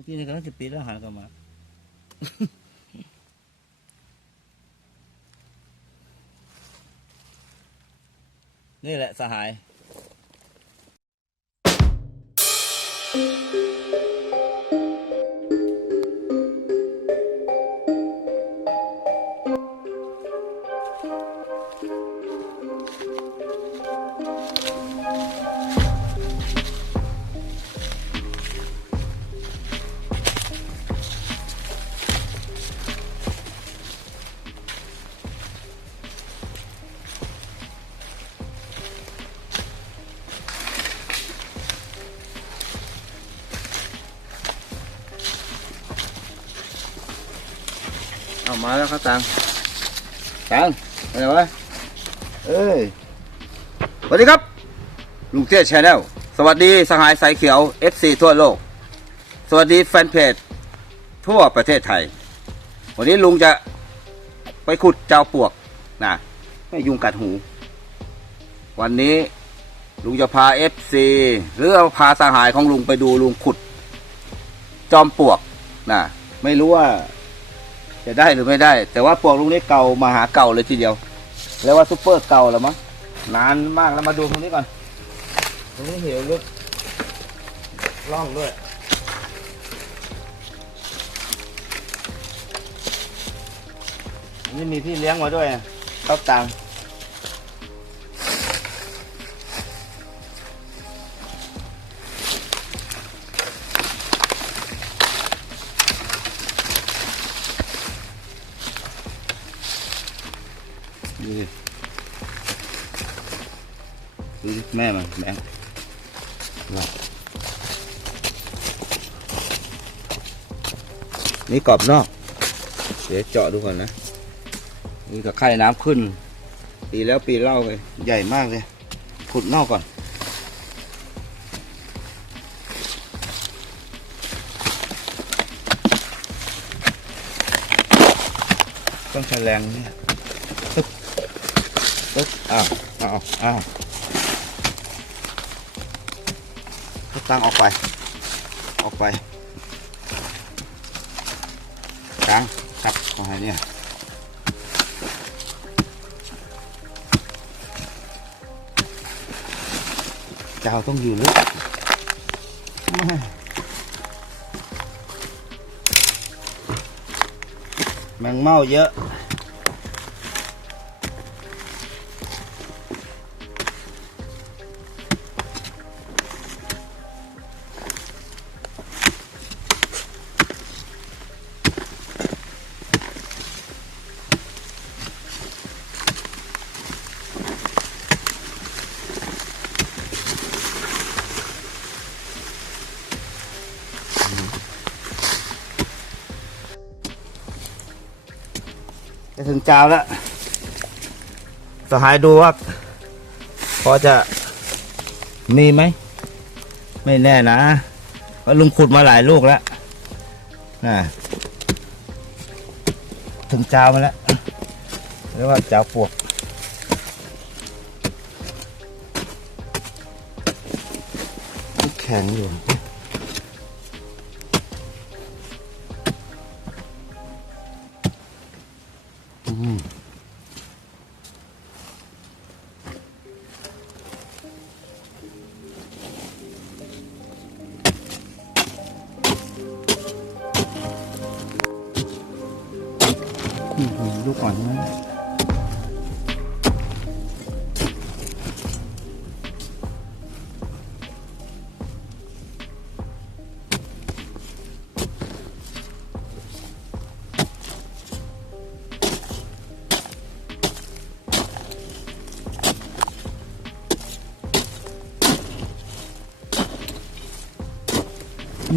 มื่อกี้นี่กำลังจะปิดแล้วหันกลับมานี่แหละสหาย มาแล้วครับตังตังอะไรวะเอ้ยสวัสดีครับ ลุงเตี้ยชาแนลสวัสดีสหายสายเขียว FC ทั่วโลก สวัสดีแฟนเพจทั่วประเทศไทย วันนี้ลุงจะไปขุดเจ้าปวกนะไม่ยุงกัดหู วันนี้ลุงจะพา FC หรือเอาพาสหายของลุงไปดูลุงขุด จอมปลวกนะไม่รู้ว่า จะได้หรือไม่ได้ แต่ว่าปลวกลูกนี้เก่ามาหาเก่าเลยทีเดียวเรียกว่าซุปเปอร์เก่าแล้วมั้งนานมากแล้วมาดูตรงนี้ก่อนตรงนี้เหวลึกล่องด้วยนี่มีพี่เลี้ยงมาด้วยนะเข้าตังค์ ดูดิดูดิแม่มันแบงค์นี่กรอบนอก เดี๋ยวเจาะดูก่อนนะ นี่กับไข่น้ำขึ้น ปีแล้วปีเล่าไป ใหญ่มากเลย ขุดนอกก่อน ต้องใช้แรงเนี่ย ปึ๊บอ้าวอ้าวอ้าวก็ตั้งออกไป ออกไปกลางครับเอาให้เนี่ยเจ้าต้องอยู่ลึกไม่แมงเม่าเยอะ ถึงเจ้าแล้วสหายดูว่า พอจะมีไหม ไม่แน่นะเพราะลุงขุดมาหลายลูกแล้วนะถึงเจ้ามาแล้วเรียกว่าเจ้าปวกแข็งอยู่ อื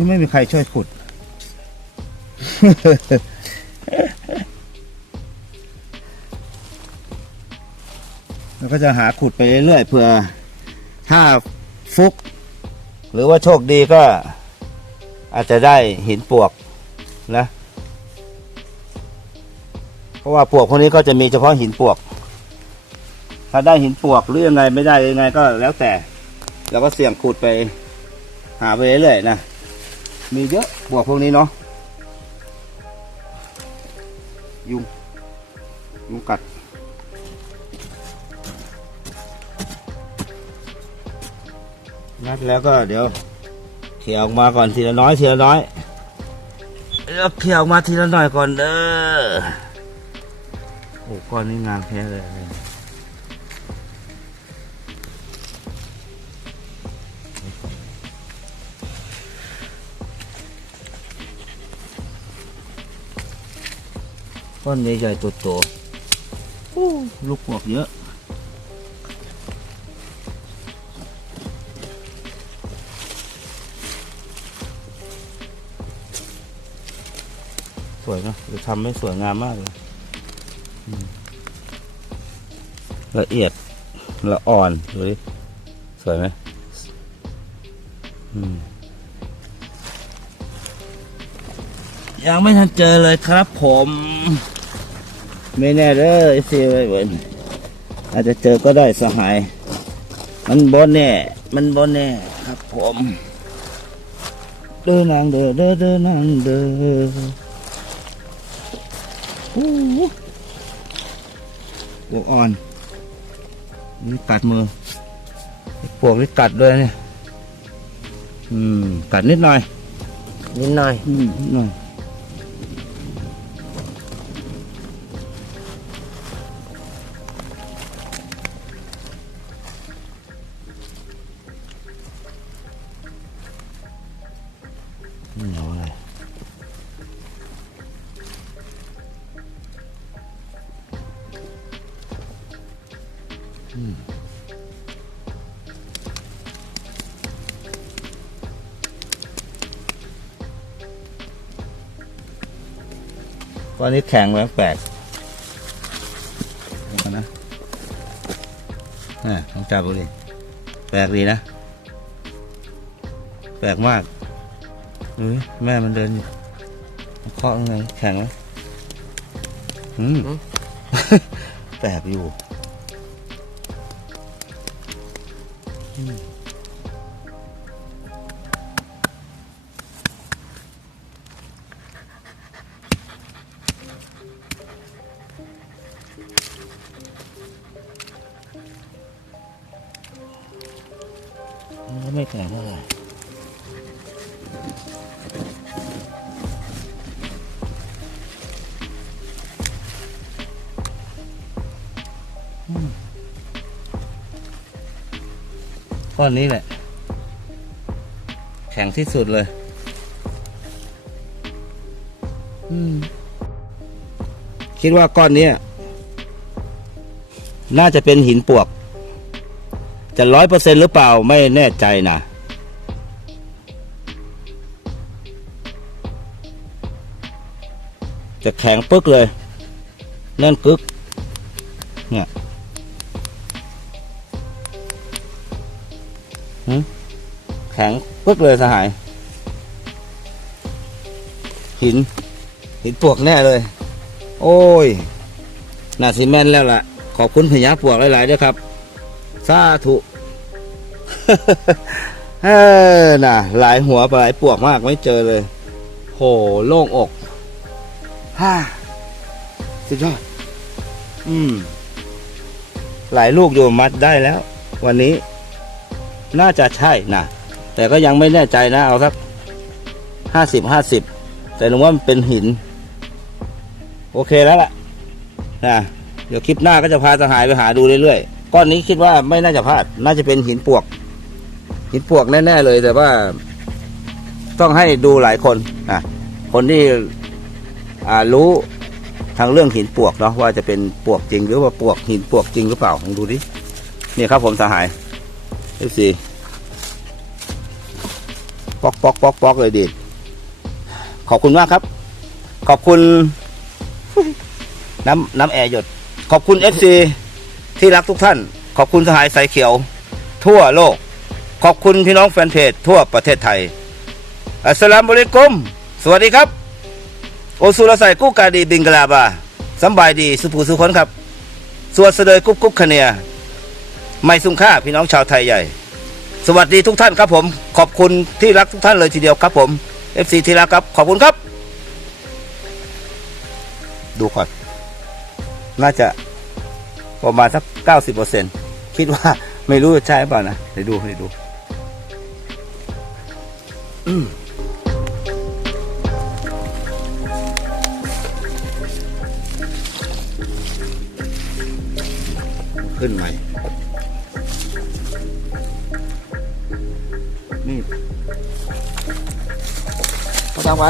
ไม่มีใครช่วยขุด แล้วก็จะหาขุดไปเรื่อยๆเผื่อ ถ้าฟุก หรือว่าโชคดีก็ อาจจะได้หินปวกนะ เพราะว่าปวกพวกนี้ก็จะมีเฉพาะหินปวก ถ้าได้หินปวกหรือยังไงไม่ได้ยังไงก็แล้วแต่แล้วก็เสี่ยงขุดไปหาไปเรื่อยๆนะ มีเยอะพวกพวกนี้เนาะยุงยุงกัดนัดแล้วก็เดี๋ยวเขี่ยออกมาก่อนทีละน้อยทีละน้อยแล้วเขี่ยออกมาทีละหน่อยก่อนเด้อโอ้ก้อนนี้งามแพ้เลย ก้อนใหญ่ๆตัวโตๆอู้ลูกปวกเยอะสวยเนะจะทำให้สวยงามมากเลยละเอียด ละอ่อนดูดิสวยไหมยังไม่ทันเจอเลยครับผม ไม่แน่เด้อไอซีไว้เหมือนอาจจะเจอก็ได้สหาย มันบนแน่มันบนแน่ครับผมเดินนางเด้อเด้อเดินนางเด้อโอ้โหปวกอ่อนนี่กัดมือปวกนี่กัดด้วยเนี่ยอืมกัดนิดหน่อยนิดหน่อยอืมนิดหน่อย ก้อนนี้แข็งแล้วแปลกดูกันนะน่ะลองจับดูดิแปลกดีนะ แปลกมากเฮ้ยแม่มันเดินอยู่เคาะยังไงแข็งไหมอืมแปลกอยู่ อืม ไม่แข็งเท่าไหร่ก้อนนี้แหละ แข็งที่สุดเลย คิดว่าก้อนนี้น่าจะเป็นหินปวก จะร้อยเปอร์เซ็นหรือเปล่าไม่แน่ใจนะจะแข็งปึ๊กเลยแน่นกึก เนี่ยแข็งปึ๊กเลยสหาย หิน หินปวกแน่เลย โอ้ย น่าซีเมนแล้วล่ะ ขอบคุณพญาปวกหลายๆด้วยครับ สาธุเออน่ะ หลายหัวหลายปวกมากไม่เจอเลย โหโล่งอกฮ่าสุดยอด อืม หลายลูกอยู่มัดได้แล้ว วันนี้ น่าจะใช่นะแต่ก็ยังไม่แน่ใจนะ เอาสักห้าสิบห้าสิบแต่หนูว่ามันเป็นหิน โอเคแล้วล่ะนะเดี๋ยวคลิปหน้าก็จะพาสหายไปหาดูเรื่อยๆ ก้อนนี้คิดว่าไม่น่าจะพลาด น่าจะเป็นหินปวก หินปวกแน่ ๆ เลย แต่ว่าต้องให้ดูหลายคนอะคนที่รู้ทางเรื่องหินปวกเนาะว่าจะเป็นปวกจริง หรือว่าปวกหินปวกจริงหรือเปล่าลองดูดินี่ครับผมสหายเอฟซีปอกปอกปอกปอกเลยดีดขอบคุณมากครับ ขอบคุณ น้ำน้ำแอร์หยด ขอบคุณเอฟซี ที่รักทุกท่าน ขอบคุณสหายสายเขียว ทั่วโลก ขอบคุณพี่น้องแฟนเพจทั่วประเทศไทย อัสสลามุอะลัยกุม สวัสดีครับ โอสุรใส่กู้กาดีบิงกลาบาสบายดีสุภูสุคนครับ สวดเสดยกุ๊บกุ๊บคเนีย ไม่สุ่มค่าพี่น้องชาวไทยใหญ่ สวัสดีทุกท่านครับผม ขอบคุณที่รักทุกท่านเลยทีเดียวครับผม FC ทีละครับ ขอบคุณครับ ดูก่อน น่าจะ ประมาณสักเก้าสิบเปอร์เซ็นคิดว่าไม่รู้จะใช่เปล่านะเดี๋ยวดูเดี๋ยวดูขึ้นใหม่ นี่เอาตามไป